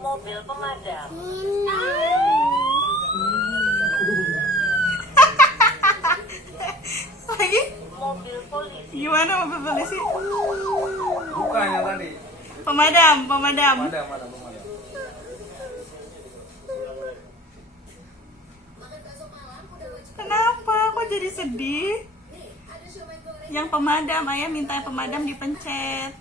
Mobil pemadam. Lagi? Mobil polisi. Gimana mobil polisi? Bukan yang tadi. Pemadam. Pemadam. Kenapa? Kok jadi sedih? Yang pemadam, ayah minta yang pemadam dipencet.